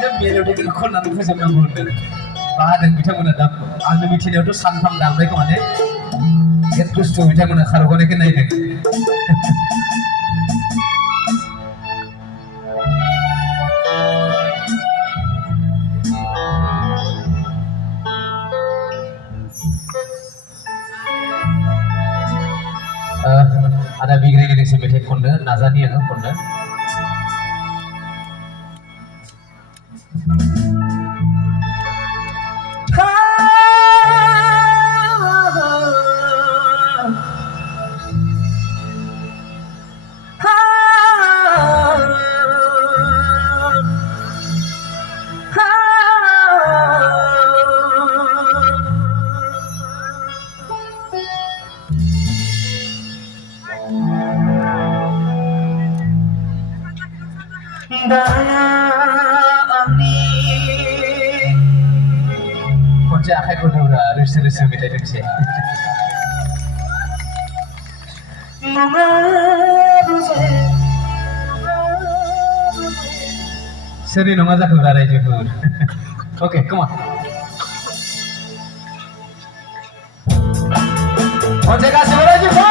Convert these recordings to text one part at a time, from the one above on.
एकदम मेलोडिखौ खननानै फोजोबनांगौ होनदों बाहादों बिथांमोना दा आंनि मिथिनायावथ' सानथाम दामनायखौ माने एद बुस्थु बिथांमोना खारग'नायखौ नायदों ada बिग्राय से मेथाइ खननो नाजानि आङो खननो Kunci akhir udah reser-reser metai dengsi. Seri nonga zaku garai jehur. Okay, come on. Kunci kasih garai jehur.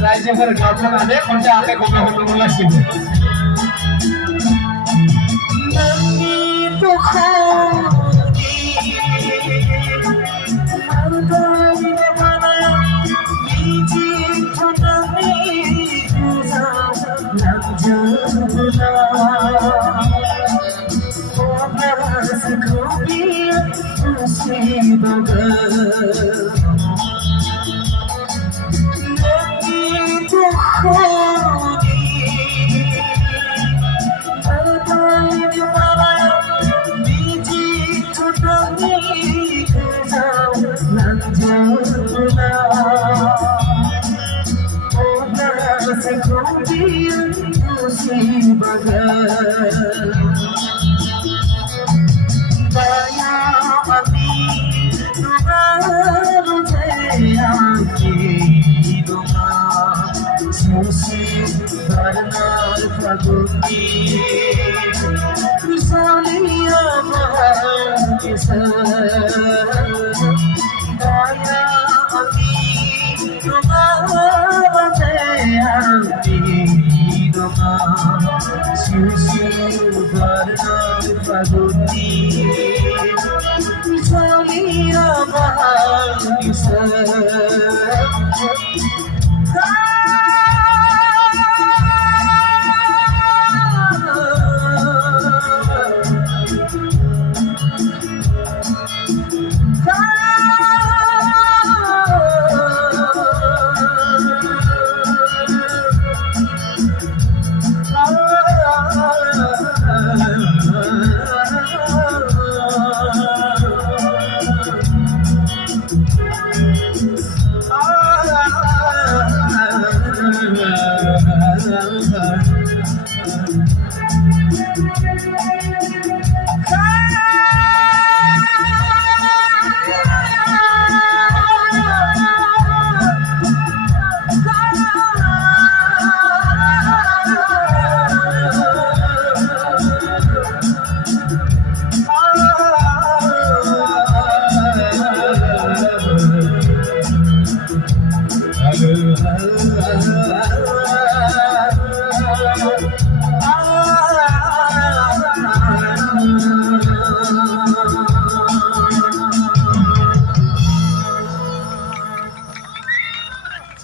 Raja bergabung ada kerja apa kau mau mulai sih? doma susi barnar faguni saliya mahisa daya ami doma doma susi barnar faguni saliya mahisa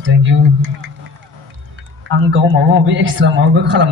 Thank you. Ang kau mau extra mau ke kalam